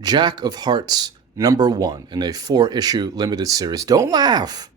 Jack of Hearts #1 in a 4-issue limited series. Don't laugh!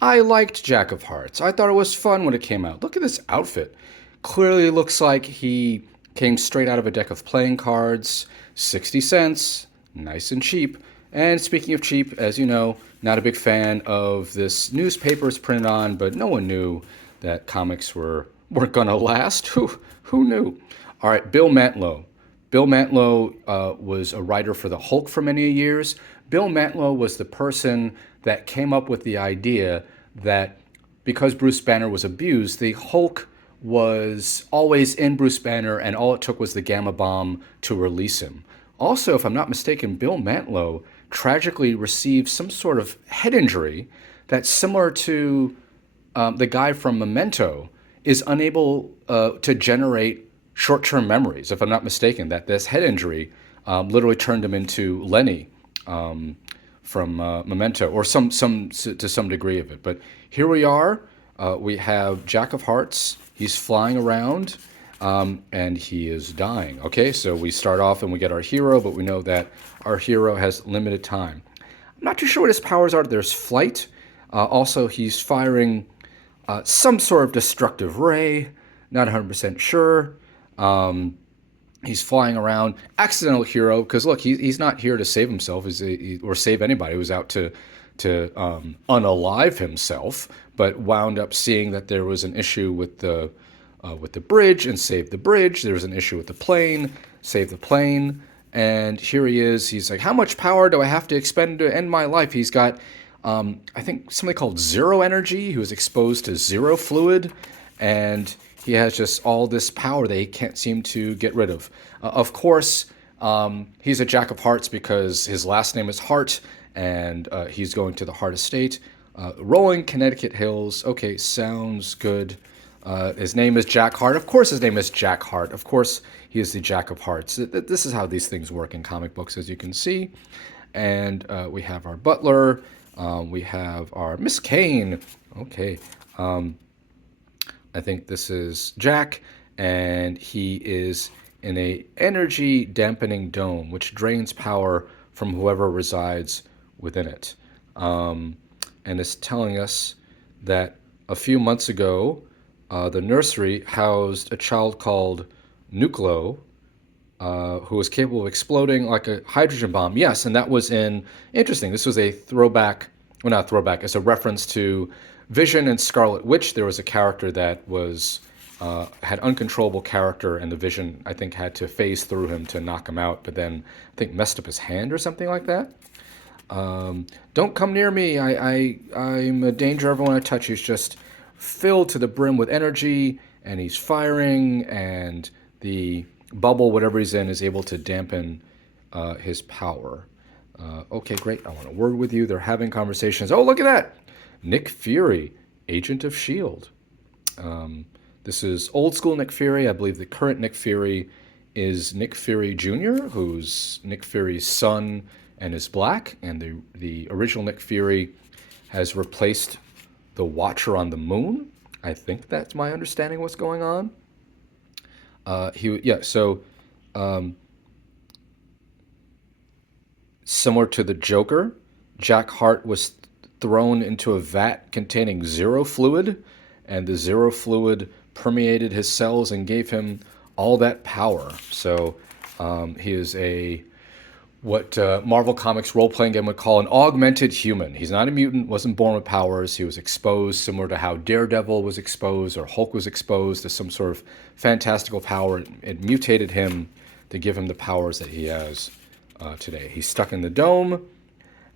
I liked Jack of Hearts. I thought it was fun when it came out. Look at this outfit. Clearly looks like he came straight out of a deck of playing cards. 60 cents. Nice and cheap. And speaking of cheap, as you know, not a big fan of this newspaper it's printed on, but no one knew that comics weren't going to last. Who knew? All right, Bill Mantlo. Bill Mantlo was a writer for the Hulk for many years. Bill Mantlo was the person that came up with the idea that because Bruce Banner was abused, the Hulk was always in Bruce Banner, and all it took was the gamma bomb to release him. Also, if I'm not mistaken, Bill Mantlo tragically received some sort of head injury that's similar to the guy from Memento is unable to generate short-term memories. If I'm not mistaken, that this head injury literally turned him into Lenny from Memento, or some to some degree of it. But here we are. We have Jack of Hearts. He's flying around, and he is dying. Okay, so we start off and we get our hero, but we know that our hero has limited time. I'm not too sure what his powers are. There's flight. Also, he's firing some sort of destructive ray. Not 100% sure. He's flying around. Accidental hero, because look, he's not here to save himself or save anybody. He was out to unalive himself, but wound up seeing that there was an issue with the bridge and saved the bridge. There was an issue with the plane, saved the plane, and here he is. He's like, how much power do I have to expend to end my life? He's got, I think, something called zero energy. He was exposed to zero fluid, and he has just all this power that he can't seem to get rid of. Of course, he's a Jack of Hearts because his last name is Hart, and he's going to the Hart Estate. Rolling Connecticut Hills. Okay, sounds good. His name is Jack Hart. Of course his name is Jack Hart. Of course he is the Jack of Hearts. This is how these things work in comic books, as you can see. And we have our butler. We have our Miss Kane. Okay. I think this is Jack, and he is in a energy dampening dome, which drains power from whoever resides within it. And it's telling us that a few months ago, the nursery housed a child called Nuclo, who was capable of exploding like a hydrogen bomb. Yes, and that was interesting, this was a throwback, well, not a throwback, it's a reference to Vision and Scarlet Witch. There was a character that had uncontrollable character, and the Vision, I think, had to phase through him to knock him out, but then I think messed up his hand or something like that. Don't come near me. I'm a danger. Everyone I touch. He's just filled to the brim with energy, and he's firing, and the bubble, whatever he's in, is able to dampen his power. Okay, great. I want to word with you. They're having conversations. Oh, look at that. Nick Fury, Agent of S.H.I.E.L.D. This is old school Nick Fury. I believe the current Nick Fury is Nick Fury Jr., who's Nick Fury's son and is black. And the original Nick Fury has replaced the Watcher on the moon. I think that's my understanding of what's going on. Similar to the Joker, Jack Hart was thrown into a vat containing zero fluid, and the zero fluid permeated his cells and gave him all that power. So he is what Marvel Comics role-playing game would call an augmented human. He's not a mutant, wasn't born with powers. He was exposed similar to how Daredevil was exposed or Hulk was exposed to some sort of fantastical power. It mutated him to give him the powers that he has today. He's stuck in the dome,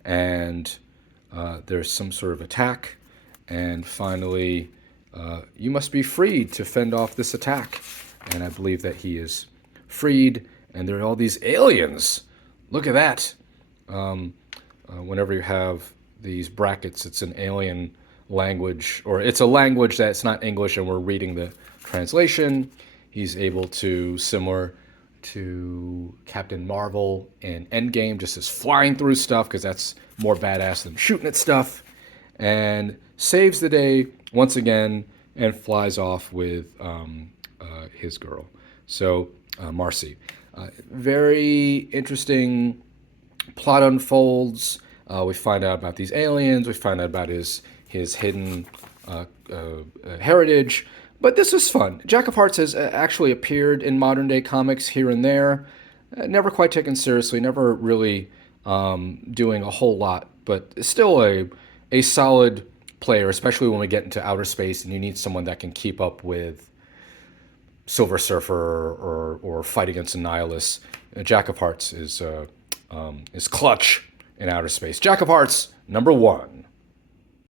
and there's some sort of attack, and finally, you must be freed to fend off this attack. And I believe that he is freed, and there are all these aliens. Look at that. Whenever you have these brackets, it's an alien language, or it's a language that's not English, and we're reading the translation. He's able to, similar to Captain Marvel in Endgame, just is flying through stuff because that's more badass than shooting at stuff, and saves the day once again and flies off with his girl. So Marcy. Very interesting Plot unfolds. We find out about these aliens. We find out about his hidden heritage. But this was fun. Jack of Hearts has actually appeared in modern day comics here and there. Never quite taken seriously. Never really doing a whole lot. But still a solid player, especially when we get into outer space and you need someone that can keep up with Silver Surfer or fight against a nihilist. Jack of Hearts is clutch in outer space. Jack of Hearts, number 1.